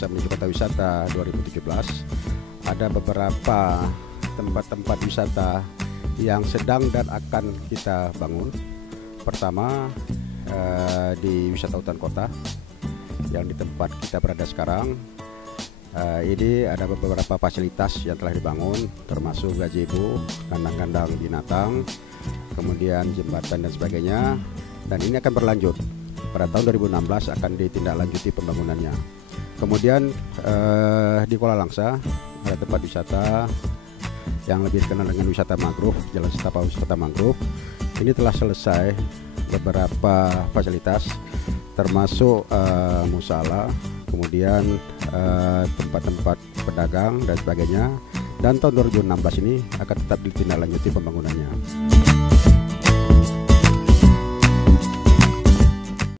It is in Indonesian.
Langsa Menuju Kota Wisata 2017, ada beberapa tempat-tempat wisata yang sedang dan akan kita bangun. Pertama di wisata hutan kota yang di tempat kita berada sekarang. Ini ada beberapa fasilitas yang telah dibangun, termasuk gazebo, kandang-kandang binatang, kemudian jembatan dan sebagainya. Dan ini akan berlanjut pada tahun 2016, akan ditindaklanjuti pembangunannya. Kemudian di Kuala Langsa ada tempat wisata yang lebih dikenal dengan wisata mangrove, Jalan Setapak Wisata Mangrove. Ini telah selesai beberapa fasilitas, termasuk musala, kemudian tempat-tempat pedagang dan sebagainya. Dan tahun 2016 ini akan tetap ditindaklanjuti pembangunannya.